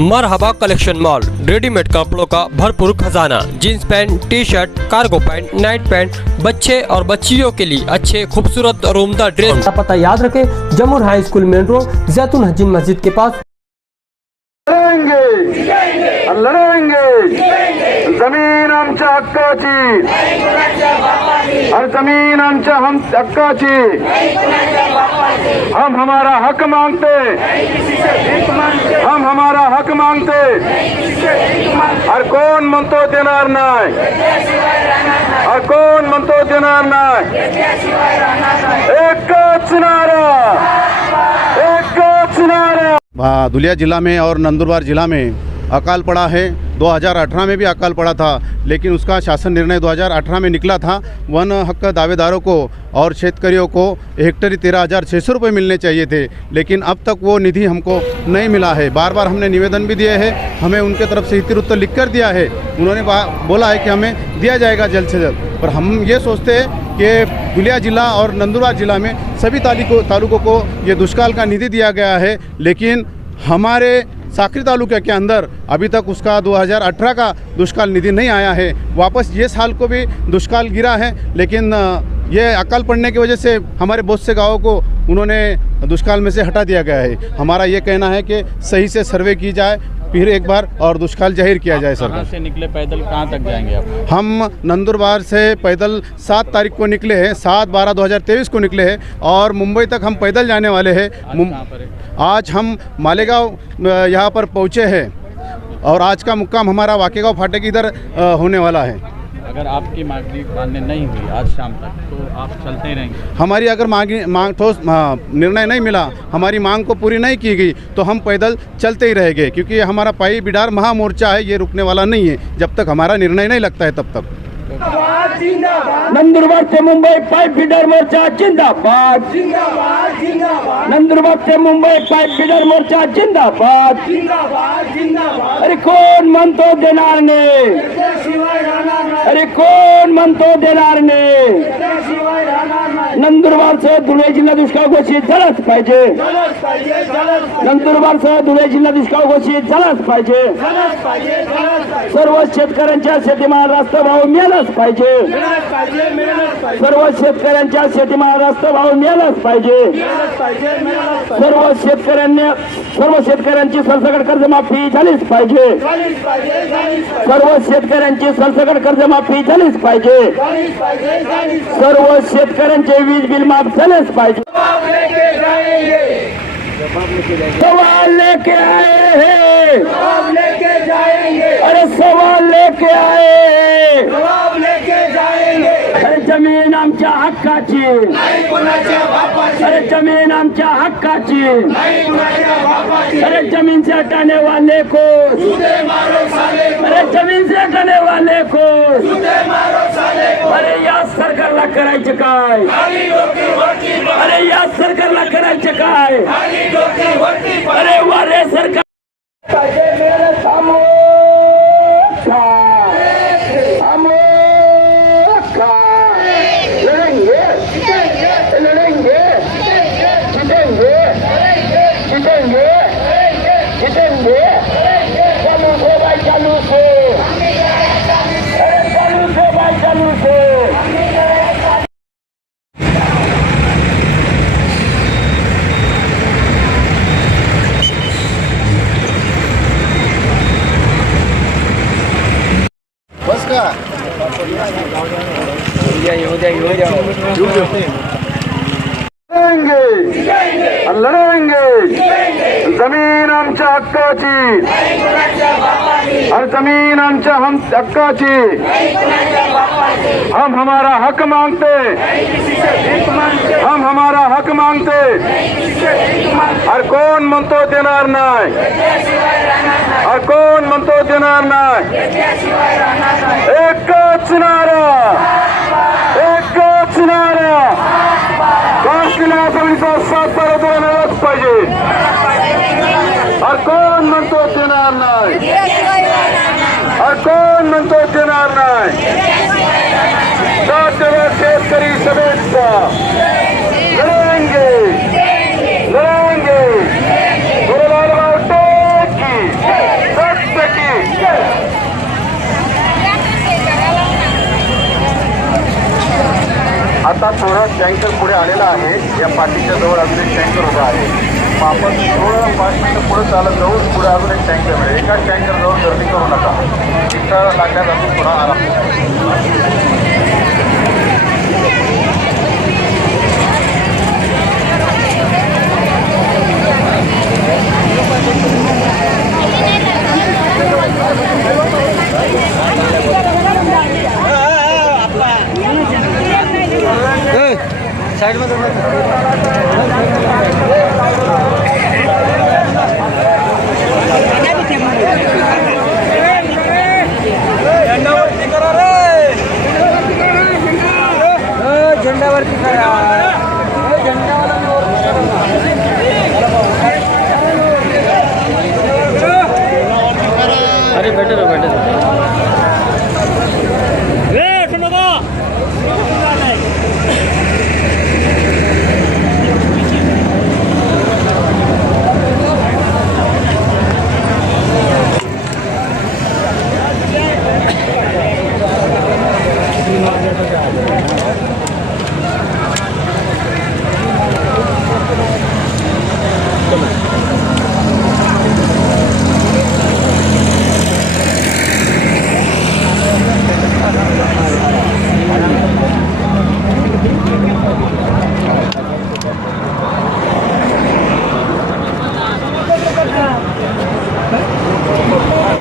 मरहबा collection mall, readymade कपड़ों का भरपूर खजाना। Jeans pant, T shirt, cargo pant, Knight pant, बच्चे और बच्चियों के लिए अच्छे खूबसूरत और उम्दा ड्रेस। पता याद रखें, जमुर हाई स्कूल मेन रोड, जैतून हजीन मस्जिद के पास। लढेंगे जमीन आमच्या हक्काची, और जमीन आमच्या हक्काची। हम हमारा हक मांगते, हम हमारा हक मांगते, और कोण म्हणतो देणार नाही, और कोण म्हणतो देणार नाही। एकच नारा, एकच नारा। धुलिया जिला में और नंदुरबार जिला में अकाल पड़ा है। 2018 में भी अकाल पड़ा था, लेकिन उसका शासन निर्णय 2018 में निकला था। वन हक दावेदारों को और शेतकरियों को हेक्टरी 13,600 रुपये मिलने चाहिए थे, लेकिन अब तक वो निधि हमको नहीं मिला है। बार बार हमने निवेदन भी दिए हैं, हमें उनके तरफ से हितिर उत्तर लिख कर दिया है। उन्होंने बोला है कि हमें दिया जाएगा जल्द से जल्द, पर हम ये सोचते हैं कि धुलिया जिला और नंदुरबार जिला में सभी तालुकों को ये दुष्काल का निधि दिया गया है, लेकिन हमारे साकरी तालुके के अंदर अभी तक उसका 2018 का दुष्काल निधि नहीं आया है। वापस ये साल को भी दुष्काल गिरा है, लेकिन ये अकाल पड़ने की वजह से हमारे बहुत से गाँवों को उन्होंने दुष्काल में से हटा दिया गया है। हमारा ये कहना है कि सही से सर्वे की जाए, फिर एक बार और दुष्काल जाहिर किया जाए। सरकार से निकले पैदल कहाँ तक जाएंगे आप? हम नंदुरबार से पैदल 7 तारीख को निकले हैं, 7/12/2023 को निकले हैं, और मुंबई तक हम पैदल जाने वाले हैं। आज हम मालेगांव यहाँ पर पहुँचे हैं, और आज का मुक्काम हमारा वाकेगांव फाटक इधर होने वाला है। अगर आपकी मांग नहीं हुई आज शाम तक, तो आप चलते ही रहेंगे? हमारी अगर मांग ठोस निर्णय नहीं मिला, हमारी मांग को पूरी नहीं की गई, तो हम पैदल चलते ही रहेंगे, क्योंकि ये हमारा पाई बिडार महामोर्चा है, ये रुकने वाला नहीं है जब तक हमारा निर्णय नहीं लगता है तब तक। नंदुरबार से मुंबई पाइप फीडर मोर्चा जिंदाबाद, नंदुरबार से मुंबई पाइप फीडर मोर्चा जिंदाबाद। अरे कोण म्हणतो देणार नाही, अरे कोण म्हणतो देणार नाही। नंदुरबारसह धुळे जिल्हा दुष्काळ घोषित झालाच पाहिजे, नंदुरबारसह धुळे जिल्हा दुष्काळ घोषित झालाच पाहिजे। सर्व शेतकऱ्यांच्या शेतीमाल रास्त भाव मिळालाच पाहिजे, सर्व शेतकऱ्यांच्या शेतीमाल रास्त भाव मिळालाच पाहिजे। सर्व शेतकऱ्यांची सरसकट कर्जमाफी झालीच पाहिजे, सर्व शेतकऱ्यांची सरसकट कर्जमाफी झालीच पाहिजे, सर्व शेतकऱ्यांचे वीज बिल माफ झालेच पाहिजे। सवाल लेके आए हैं, जवाब लेके जाएंगे, अरे सवाल लेके आए हैं, जवाब लेके जाएंगे। अरे जमीन आमच्या हक्काची, नाही कुणाच्या बापाची, अरे जमीन आमच्या हक्काची, नाही कुणाच्या बापाची। अरे जमीन से हटाने वाले को जूते मारो साले को, अरे जमीन से हटाने वाले को जूते मारो साले को। अरे या सरकारला करायचं काय, अरे या सरकारला करायचं काय, अरे वारे सरकार लड़ेंगे, लड़ेंगे, जीतेंगे, जीतेंगे, जीतेंगे। चालू से भाई, चालू से, अरे चालू से भाई, चालू से। बस का लढेंगे जमीन आमच्या हक्काची, और जमीन आमच्या हक्काची। हम हमारा हक मांगते, हम हमारा हक मांगते, और कोण म्हणतो देणार नाही, और कोण म्हणतो देणार नाही। एकच नारा, एकच नारा। कास्टला आसामीचा 7/12 मिळालाच पाहिजे, और कोण म्हणतो देणार नाही, और कोण म्हणतो देणार नाही। जातीय शेतकरी सभेचा लढेंगे, लढेंगे। गुरुवार की आता थोडं टँकर पुढे आलेला आहे. या पाठीच्या जवळ अजून एक टँकर उभा आहे. मग आपण थोडं 5 मिनिटं पुढे चालत जाऊन पुढे अजून एक टँकर मिळेल. एकाच टँकर जाऊन गर्दी करू नका. इथं लागण्यात अजून थोडा आराम. अरे बैठे रहो बैठे रहो.